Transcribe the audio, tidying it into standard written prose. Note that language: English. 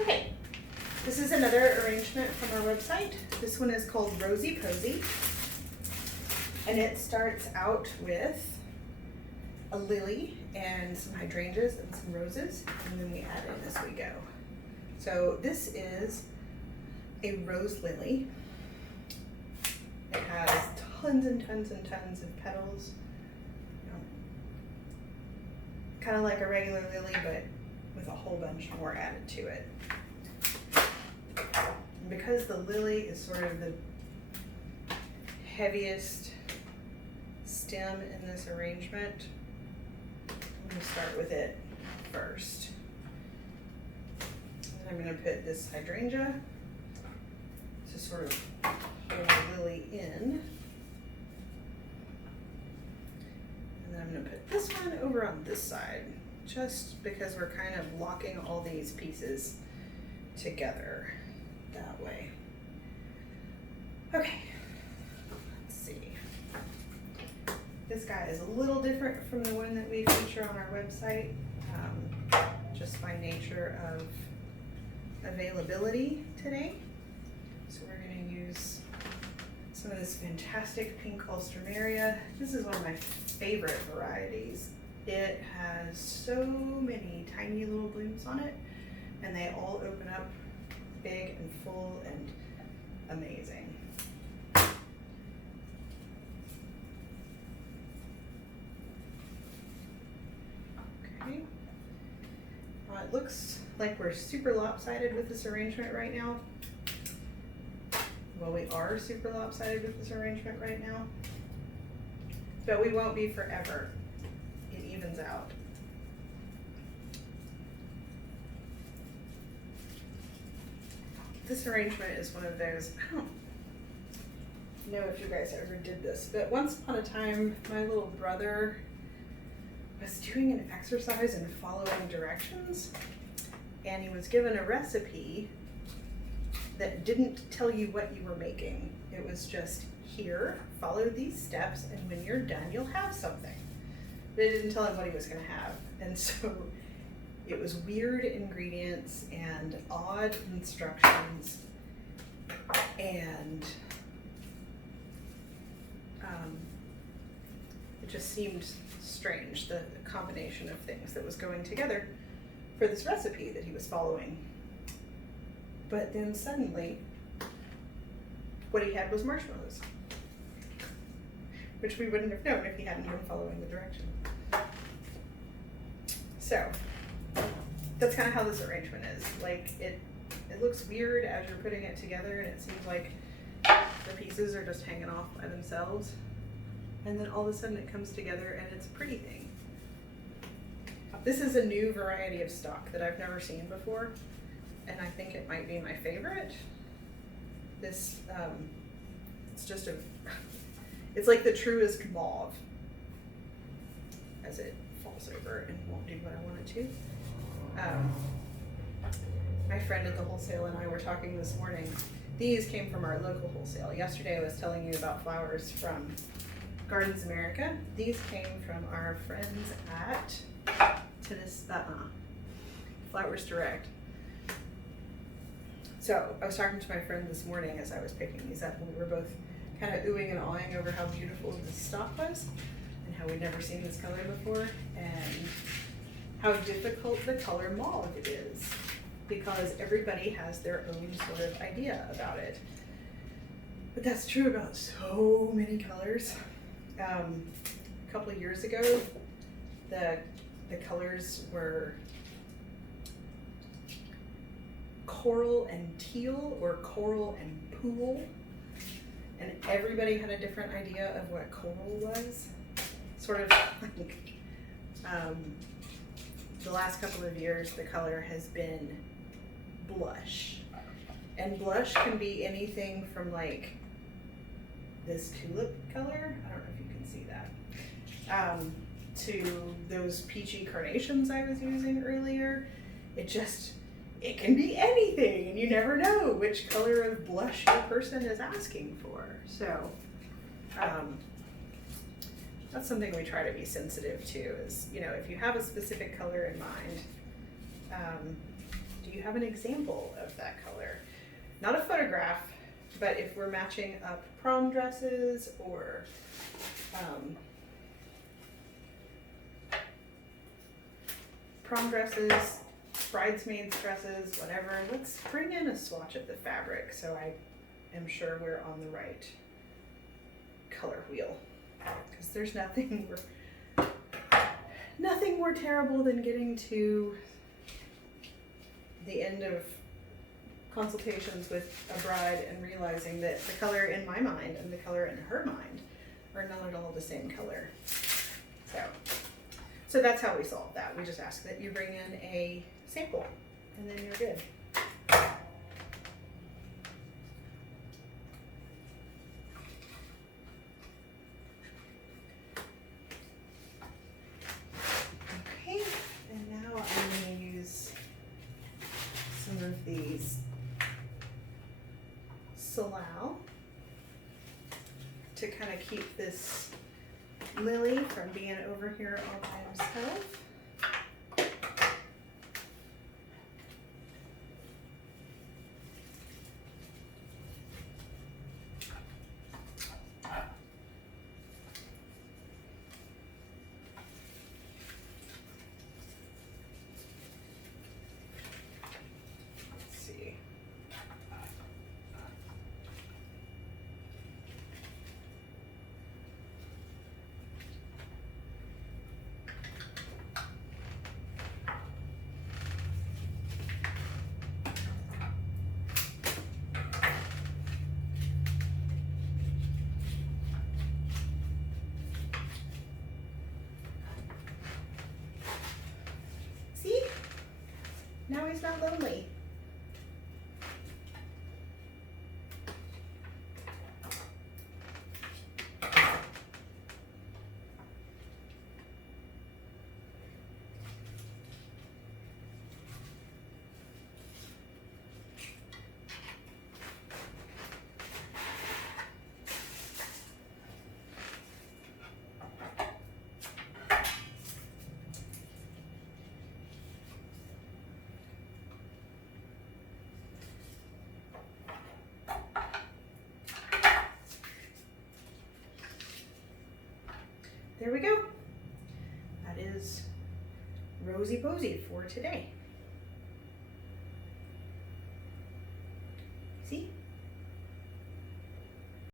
Okay, this is another arrangement from our website. This one is called Rosy Posy, and it starts out with a lily and some hydrangeas and some roses, and then we add in as we go. So this is a rose lily. It has tons and tons and tons of petals, kind of like a regular lily, but with a whole bunch more added to it. And because the lily is sort of the heaviest stem in this arrangement, I'm going to start with it first. And I'm going to put this hydrangea to sort of hold the lily in. And then I'm going to put this one over on this side, just because we're kind of locking all these pieces together that way. Okay, let's see. This guy is a little different from the one that we feature on our website, just by nature of availability today. So we're going to use some of this fantastic pink alstroemeria. This is one of my favorite varieties. It has so many tiny little blooms on it, and they all open up big and full and amazing. Okay. Well, it looks like we're super lopsided with this arrangement right now. Well, we are super lopsided with this arrangement right now, but we won't be forever. It evens out. This arrangement is one of those, I don't know if you guys ever did this, but once upon a time, my little brother was doing an exercise in following directions, and he was given a recipe that didn't tell you what you were making. It was just, here, follow these steps, and when you're done, you'll have something. But it didn't tell him what he was gonna have. And so it was weird ingredients and odd instructions, and it just seemed strange, the combination of things that was going together for this recipe that he was following. But then suddenly, what he had was marshmallows, which we wouldn't have known if he hadn't been following the directions. So that's kind of how this arrangement is. Like, it looks weird as you're putting it together, and it seems like the pieces are just hanging off by themselves. And then all of a sudden it comes together and it's a pretty thing. This is a new variety of stock that I've never seen before, and I think it might be my favorite. This, it's just it's like the truest mauve as it falls over and won't do what I want it to. My friend at the wholesale and I were talking this morning. These came from our local wholesale. Yesterday I was telling you about flowers from Gardens America. These came from our friends at Flowers Direct. So I was talking to my friend this morning as I was picking these up, and we were both kind of oohing and awing over how beautiful this stock was and how we'd never seen this color before, and how difficult the color mauve is, because everybody has their own sort of idea about it. But that's true about so many colors. A couple of years ago, the colors were coral and teal, or coral and pool, and everybody had a different idea of what coral was. Sort of like the last couple of years, the color has been blush, and blush can be anything from like this tulip color, I don't know if you can see that, to those peachy carnations I was using earlier. It can be anything, and you never know which color of blush your person is asking for. So that's something we try to be sensitive to, is, you know, if you have a specific color in mind, do Do you have an example of that color? Not a photograph, but if we're matching up prom dresses or prom dresses, bridesmaids dresses, whatever, let's bring in a swatch of the fabric so I am sure we're on the right color wheel. Because there's nothing more terrible than getting to the end of consultations with a bride and realizing that the color in my mind and the color in her mind are not at all the same color. So that's how we solve that. We just ask that you bring in a sample and then you're good. Okay, and now I'm going to use some of these Floral to kind of keep this lily from being over here all by himself. Let's see. See? Now he's not lonely. There we go. That is Rosy Posy for today.